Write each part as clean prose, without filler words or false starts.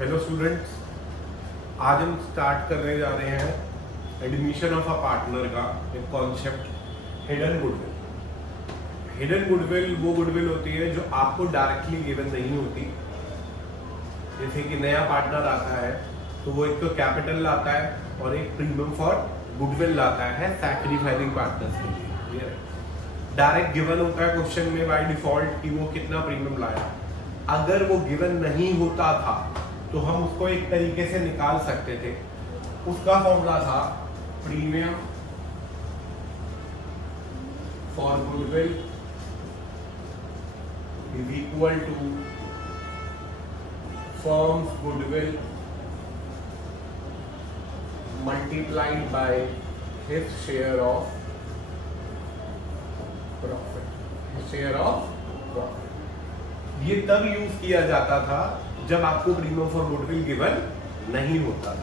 Hello students, आज हम start करने जा रहे हैं एडमिशन ऑफ अ पार्टनर का एक concept, hidden goodwill. Hidden goodwill वो गुडविल होती है जो आपको डायरेक्टली गिवन नहीं होती। जैसे कि नया पार्टनर आता है तो वो एक तो कैपिटल लाता है और एक प्रीमियम फॉर गुडविल लाता है सैक्रिफाइसिंग पार्टनर्स के लिए। क्लियर है? डायरेक्ट गिवन होता है क्वेश्चन में बाय डिफॉल्ट कि वो कितना प्रीमियम लाया। अगर वो गिवन नहीं होता था तो हम उसको एक तरीके से निकाल सकते थे। उसका फॉर्मूला था premium for goodwill is equal to firm's goodwill multiplied by his share of profit. Share of profit ये तब यूज किया जाता था जब आपको प्रीमियम फॉर गुडविल गिवन नहीं होता था,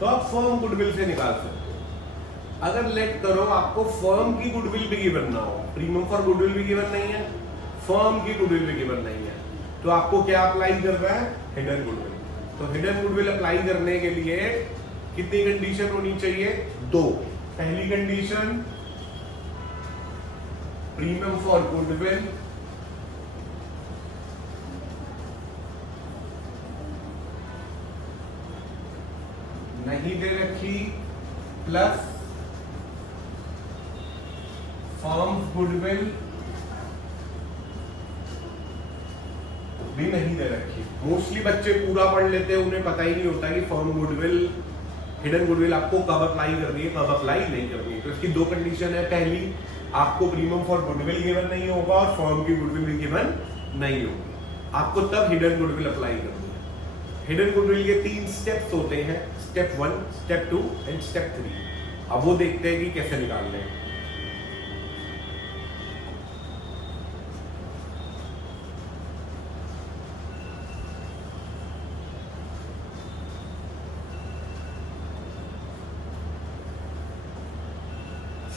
तो आप फर्म गुडविल से निकाल सकते हो। अगर लेट करो आपको फर्म की गुडविल भी गिवन ना हो, प्रीमियम फॉर गुडविल भी गिवन नहीं है, फर्म की गुडविल भी गिवन नहीं है, तो आपको क्या अप्लाई करना है? Hidden goodwill. तो हिडन गुडविल अप्लाई करने के लिए कितनी कंडीशन होनी चाहिए? दो। पहली कंडीशन, प्रीमियम फॉर गुडविल नहीं दे रखी प्लस फर्म गुडविल भी नहीं दे रखी। मोस्टली बच्चे पूरा पढ़ लेते हैं, उन्हें पता ही नहीं होता कि फर्म गुडविल, हिडन गुडविल आपको कब अप्लाई करनी है, कब अप्लाई नहीं करनी है। तो इसकी दो कंडीशन है। पहली, आपको प्रीमियम फॉर गुडविल गिवन नहीं होगा और फर्म की गुडविल भी गिवन नहीं होगी, आपको तब हिडन गुडविल अप्लाई करनी है। हिडन गुडविल के 3 स्टेप्स होते हैं, स्टेप 1, स्टेप 2 एंड स्टेप 3। अब वो देखते हैं कि कैसे निकालने हैं।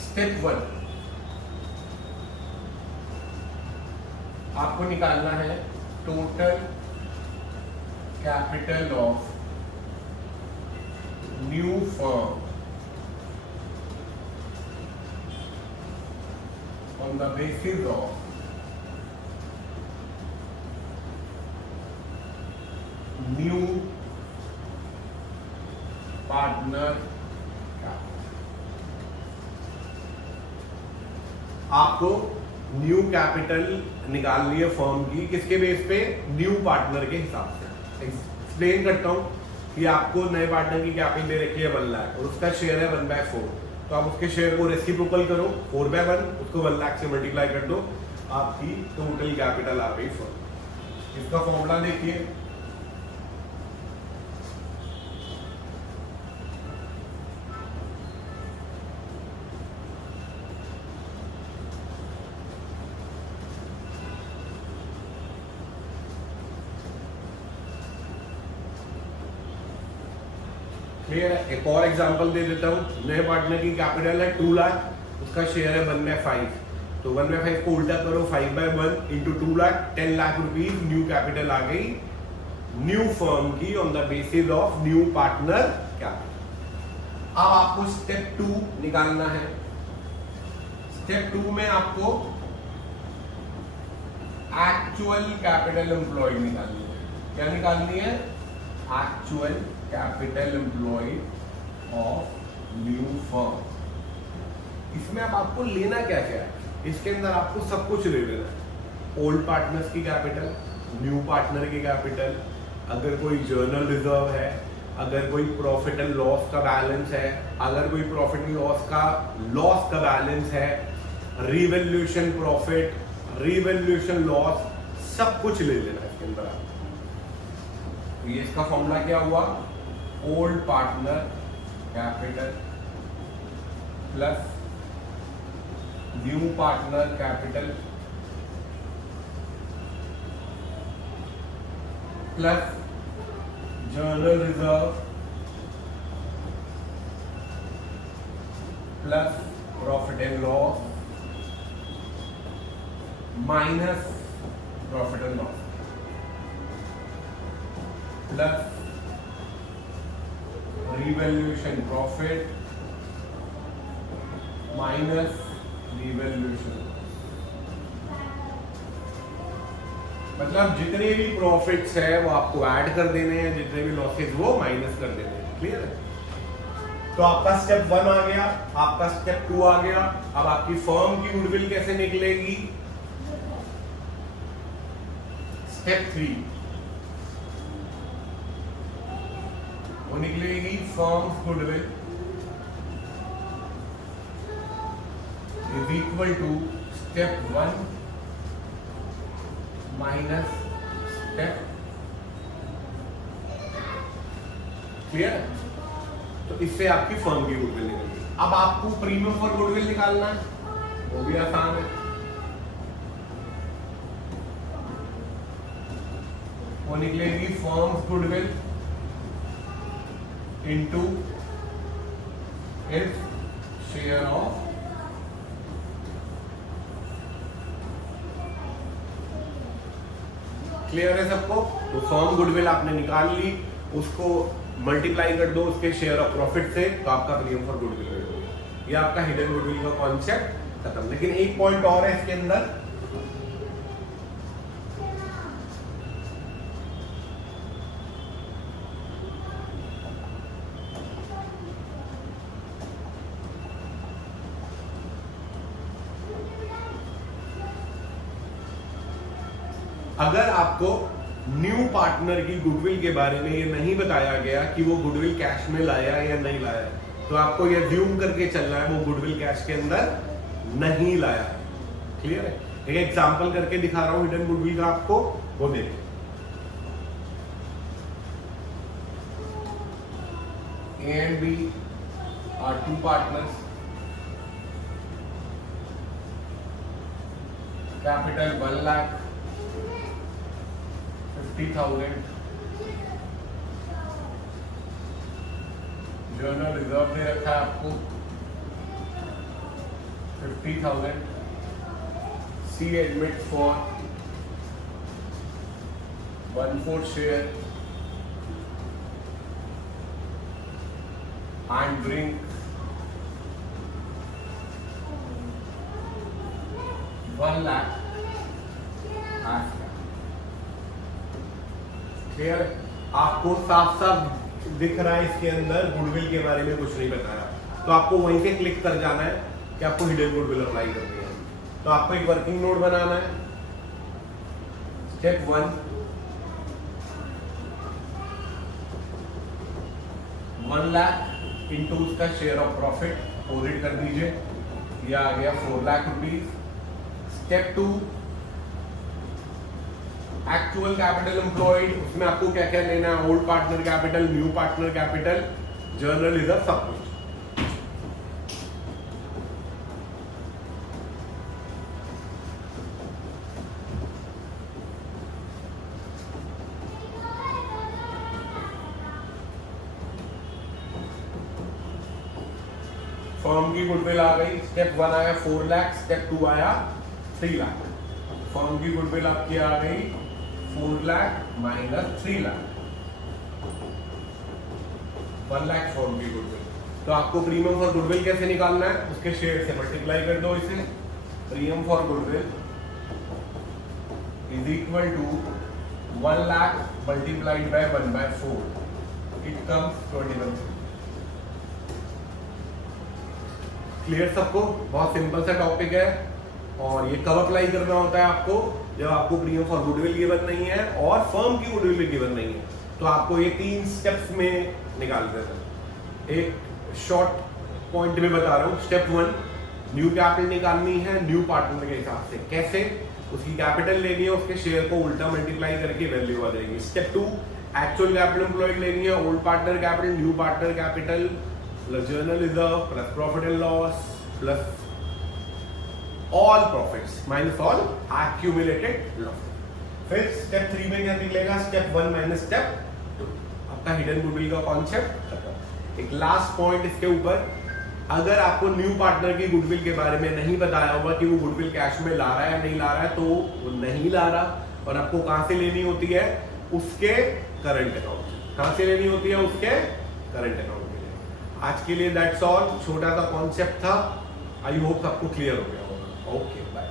स्टेप 1, आपको निकालना है total capital of new firm on the basis of new partner capital। आपको न्यू कैपिटल निकालनी है फर्म की, किसके बेस पे? न्यू पार्टनर के हिसाब से। एक्सप्लेन करता हूं कि आपको नए पार्टनर की कैपिटल दे रखी है 1 लाख और उसका शेयर है 1/4, तो आप उसके शेयर को रेसिप्रोकल करो 4/1, उसको 1 लाख से मल्टीप्लाई कर दो, आपकी टोटल कैपिटल आ गई फर्म। इसका फॉर्मूला देखिए, क्लियर है? एक और एग्जांपल दे देता हूं। नए पार्टनर की कैपिटल है 2 लाख, उसका शेयर है 1/5, तो 1/5 को उल्टा करो, 5/1 into 2 lakh, 10 lakh rupees new capital आ गई न्यू फर्म की on the basis of new partner capital. अब आपको स्टेप 2 निकालना है। स्टेप 2 में आपको एक्चुअल कैपिटल एम्प्लॉयड निकालनी है। क्या निकालनी है? Actual capital employed of new firm. इसमें अब आपको लेना क्या क्या है? इसके अंदर आपको सब कुछ ले लेना है। ओल्ड पार्टनर्स की कैपिटल, न्यू पार्टनर की कैपिटल, अगर कोई जर्नल रिजर्व है, अगर कोई प्रॉफिट एंड लॉस का बैलेंस है, अगर कोई प्रॉफिट एंड लॉस का बैलेंस है, रिवैल्यूएशन प्रॉफिट, रिवैल्यूएशन लॉस, सब कुछ ले लेना है इसके अंदर आपको। ये इसका फॉर्मूला क्या हुआ? Old partner capital plus new partner capital plus journal reserve plus profit and loss minus profit and loss plus revaluation profit minus revaluation, मतलब जितने भी प्रॉफिट्स है वो आपको ऐड कर देने हैं, जितने भी लॉसेस वो माइनस कर देने हैं। क्लियर है? तो आपका स्टेप 1 आ गया, आपका स्टेप 2 आ गया। अब आपकी फर्म की गुडविल कैसे निकलेगी? स्टेप 3 वो निकलेगी firm's goodwill is equal to step 1 minus step. Clear है? तो इससे आपकी फर्म की गुडविल निकलेगी। अब आपको प्रीमियम फॉर गुडविल निकालना है, वो भी आसान है। वो निकलेगी firm's goodwill into its share of clear है सबको? तो फर्म गुडविल आपने निकाल ली, उसको मल्टीप्लाई कर दो उसके शेयर ऑफ प्रॉफिट से, तो आपका प्रीमियम फॉर गुडविल हो गया। ये आपका हिडन गुडविल का कॉन्सेप्ट खत्म। लेकिन एक पॉइंट और है इसके अंदर, अगर आपको न्यू पार्टनर की गुडविल के बारे में ये नहीं बताया गया कि वो गुडविल कैश में लाया या नहीं लाया, तो आपको ये अज्यूम करके चलना है वो गुडविल कैश के अंदर नहीं लाया। क्लियर है? एक एग्जांपल करके दिखा रहा हूं हिडन गुडविल का आपको, वो देखिए। A and B are two partners. Capital 1,50,000. General reserve दे रखा है आपको 50,000. C admit for 1/4 share and drink 1 lakh as clear? आपको साफ साफ दिख रहा है इसके अंदर गुडविल के बारे में कुछ नहीं बताया, तो आपको वहीं से क्लिक कर जाना है कि आपको हिडन गुडविल अप्लाई करनी है। तो आपको एक वर्किंग नोट बनाना है। स्टेप 1, 1 लाख इंटू उसका शेयर ऑफ प्रॉफिट ऑडिट कर दीजिए, ये आ गया 4 lakh rupees. Step 2, actual capital employed, उसमें आपको क्या क्या लेना है, old partner capital, new partner capital, journal reserve, सब कुछ। फर्म की गुडविल आ गई। स्टेप 1 आया 4 लाख, स्टेप 2 आया 3 लाख। फर्म की गुडविल आपकी आ गई 4 लाख माइनस 3 लाख, 1 लाख फर्म की गुडविल। तो आपको प्रीमियम फॉर गुडविल कैसे निकालना है, उसके शेयर से मल्टीप्लाई कर दो इसे। Premium for goodwill is equal to 1 lakh multiplied by 1/4, it comes 21। Clear सबको? बहुत सिंपल सा टॉपिक है, और ये कब अप्लाई करना होता है आपको, जब आपको प्रीमियम फॉर गुडविल गिवन नहीं है और फर्म की गुडविल भी गिवन नहीं है, तो आपको ये 3 स्टेप्स में निकाल देना। एक शॉर्ट पॉइंट में बता रहा हूँ। स्टेप 1, न्यू कैपिटल निकालनी है न्यू पार्टनर के हिसाब से। कैसे? उसकी कैपिटल लेनी है, उसके शेयर को उल्टा मल्टीप्लाई करके वैल्यू आ जाएगी। स्टेप 2, एक्चुअल कैपिटल एम्प्लॉयड लेनी है, old partner capital, new partner capital plus journal reserve plus profit and loss plus all profits minus all accumulated loss. फिर स्टेप 3 में क्या निकलेगा, स्टेप 1 माइनस स्टेप 2। आपका हिडन गुडविल का concept खत्म। एक लास्ट पॉइंट इसके ऊपर, अगर आपको न्यू पार्टनर की गुडविल के बारे में नहीं बताया होगा कि वो गुडविल कैश में ला रहा है या नहीं ला रहा है, तो वो नहीं ला रहा, और आपको कहां से लेनी होती है, उसके करंट अकाउंट। कहां से लेनी होती है, उसके करंट अकाउंट के लिए। आज के लिए दैट्स ऑल, छोटा सा कॉन्सेप्ट था, आई होप सबको क्लियर हो गया होगा। Okay bye.